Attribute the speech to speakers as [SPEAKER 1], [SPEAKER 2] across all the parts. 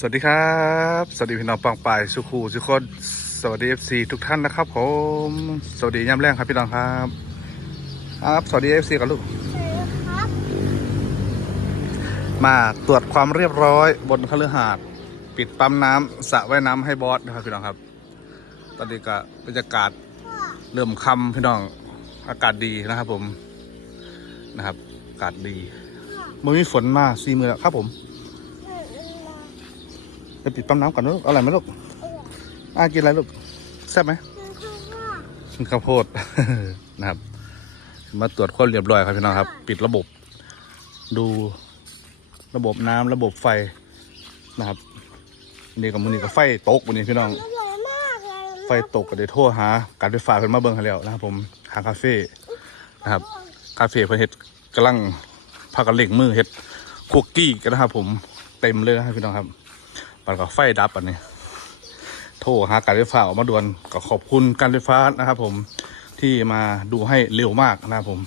[SPEAKER 1] สวัสดีครับ สวัสดีพี่น้องปังปายสุขูสุขคนสวัสดีเอฟซีทุกท่านนะครับผม สวัสดีย่ำแรงครับพี่น้องครับ ครับสวัสดีเอฟซีกับลูก
[SPEAKER 2] ครับ
[SPEAKER 1] มาตรวจความเรียบร้อยบนคฤหาสน์ปิดปั๊มน้ำสระว่ายน้ำให้บอสนะครับพี่น้องครับ ตอนนี้ก็บรรยากาศเริ่มค่ำพี่น้องอากาศดีนะครับผมนะครับ อากาศดีมันมีฝนมาซีมือแล้วครับผม ไปปิดปั๊มน้ำก่อนนะลูกเอาอะไรไหมลูกอ่ากินอะไรลูกแซ่บไหมกินข้าวโพดนะครับ มาตรวจความเรียบร้อยครับพี่น้องครับ ปิดระบบ ดูระบบน้ำระบบไฟนะครับนี่กับมือนี่กับไฟตกวันนี้พี่น้อง
[SPEAKER 2] อร่อยมากเลย
[SPEAKER 1] ไฟตกก็ได้โทรหา การไฟฟ้าเพิ่นมาเบิ่งให้แล้วนะครับผมหาคาเฟ่นะครับคาเฟ่เพิ่นเฮ็ดกำลังพากันเล่งมือเฮ็ดคุกกี้กันนะครับผมเต็มเลยนะครับพี่น้องครับันก็ไฟดับอันนี้ โทรหาการไฟฟ้าออกมาด่วนก็ขอบคุณการไฟฟ้านะครับ ผมที่มาดูให้เร็วมากนะครับผม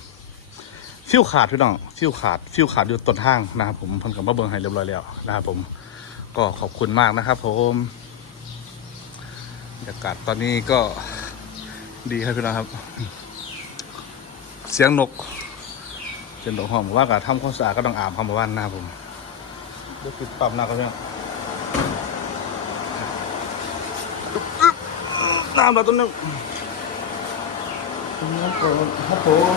[SPEAKER 1] ฟิวขาดพี่น้องฟิวขาด ฟิวขาดอยู่ต้นทางนะครับผมพิ่นกับมาเบิ่งให้เรียบร้อยแล้วนะครับผมก็ขอบคุณมากนะครับ ผมบรรยากาศตอนนี้ก็ดีครับพี่น้องครับ เสียงนกเสียงนกห้องบอกว่าการทำความสะอาดก็ต้องอาบคำว่านะครับผมเดี๋ยวปิดปั๊มนะครับพี่น้อง น้ำเราต้นนึงน้ำก่อนครับผม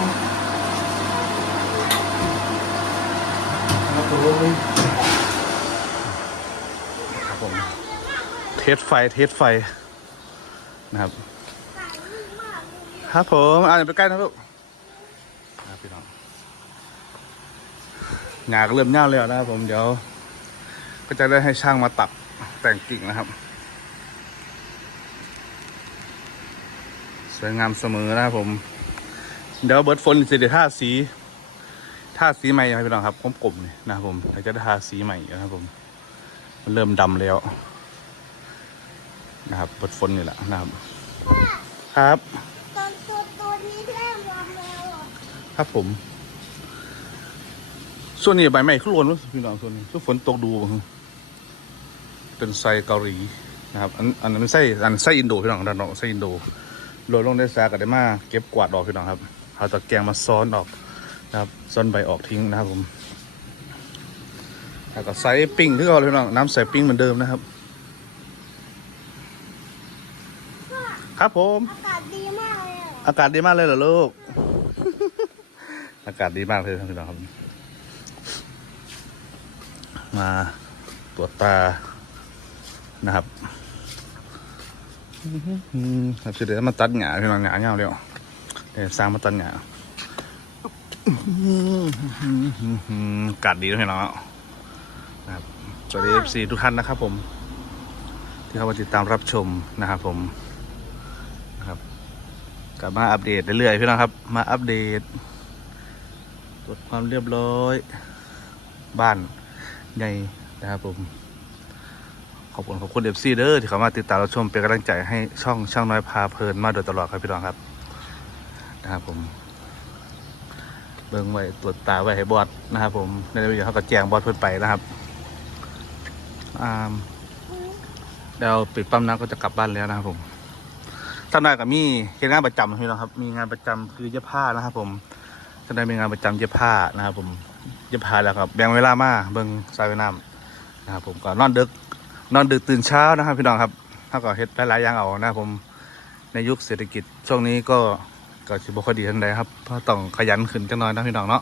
[SPEAKER 1] ครับผมครับผมเทสไฟเทสไฟนะครับครับผมอ่าอย่าไปใกล้นะลูกครับพี่น้องงาก็เริ่มเน่าแล้วนะครับผมเดี๋ยว ก็จะได้ให้ช่างมาตัดแต่งกิ่งนะครับ วยงามเสมอนะครับผม เดี๋ยวเบิร์ดฝนจะเดี๋ยวท่าสีทาสีใหม่ครับพี่น้องครับกลมๆนี่นะครับผมเราจะได้ทาสีใหม่นะครับผม มันเริ่มดำแล้วนะครับเบิร์ดฝนนี่แหละนะครับ ครับ
[SPEAKER 2] ตอนตัวตัวนี้เริ่มวางแล้วเหรอ
[SPEAKER 1] ครับผม ส่วนนี้ใบไม้ขึ้นลวนวะพี่น้องส่วนนี้ช่วงฝนตกดูเป็นไซเกาหลีนะครับอันอันนั้นไส้อันไส้อินโดพี่น้องด้านนอกไส้อินโด โรยลงได้ซากับได้มาเก็บกวาดออกพี่น้องครับเอาตะแกรงมาซ้อนออกนะครับซ้อนใบออกทิ้งนะครับผมแล้วก็ใส่ปิ้งที่เราเลยพี่น้องน้ำใส่ปิ้งเหมือนเดิมนะครับ ครับผม
[SPEAKER 2] อากาศดีมากเลยอา
[SPEAKER 1] กาศดีมากเลยเหรอลูก อากาศดีมากเลยครับพี่น้องครับ มาตรวจตานะครับ ครับเดี๋ยวมาตัดหงาพี่น้องหงาเงาเดียวเดี๋ยวสร้างมาตัดหงากาศดีนะพี่น้องนะครับสวัสดีเอฟซีทุกท่านนะครับผม ที่เข้ามาติดตามรับชมนะครับผมนะครับกลับมาอัปเดตเรื่อยๆพี่น้องครับ มาอัปเดตตรวจความเรียบร้อย บ้านใหญ่นะครับผม ขอบคุณขอบคุณเอฟซีเด้อที่เข้ามาติดตามเรับชมเป็นกำลังใจให้ช่องช่างน้อยพาเพลินมาโดยตลอดครับพี่น้องครับนะครับผม เบิ่งไว้ตรวจตาไว้ให้บอสนะครับ ผมในวิดีโอเขาก็แจ้งบอสเพิ่นไปนะครับอ่าเดี๋ยวปิดปั๊มน้ำก็จะกลับบ้านแล้วนะครับผมท่านนายกับมีเฮ็ดงานประจำพี่น้องครับ มีงานประจำคือเย็บผ้านะครับ ผมท่านนายมีงานประจำเย็บผ้านะครับ ผมเย็บผ้าแล้วครับ แบ่งเวลามาเบิ่งสายเวน้ำนะครับผมก็นอนดึก นอนดึกตื่นเช้านะครับพี่น้องครับถ้าก็เฮ็ดหลายๆอย่างเอานะครับผมในยุคเศรษฐกิจช่วงนี้ก็ก็สิบคดีทันใดครับเพราะต้องขยันขึ้นจังน้อยนะพี่น้องเนาะ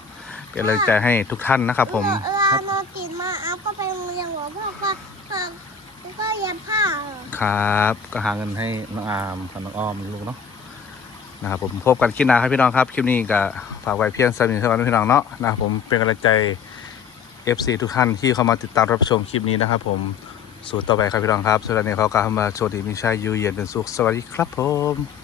[SPEAKER 1] เป็นกำลังใจให้ทุกท่านนะครับ ผม
[SPEAKER 2] เวลานอนติดมาอัพก็ไปโรงเรียนหัวพ่อก็ก็เย็บผ้า
[SPEAKER 1] ครับก็หาเงินให้น้องอามกับน้องอ้อมลูกเนาะนะครับผมพบกันคลิปหน้าครับพี่น้องครับคลิปนี้ก็ฝากไว้เพียงสนิทเท่านั้นพี่น้องเนาะนะครับผมเป็นกำลังใจ FC ทุกท่านที่เข้ามาติดตามรับชมคลิปนี้นะครับผม สู่ต่อไปครับพี่น้องครับสุดท้ายนี้เขาก็มาโชว์ดีมีชัยยูเย็นเป็นสุขสวัสดีครับผม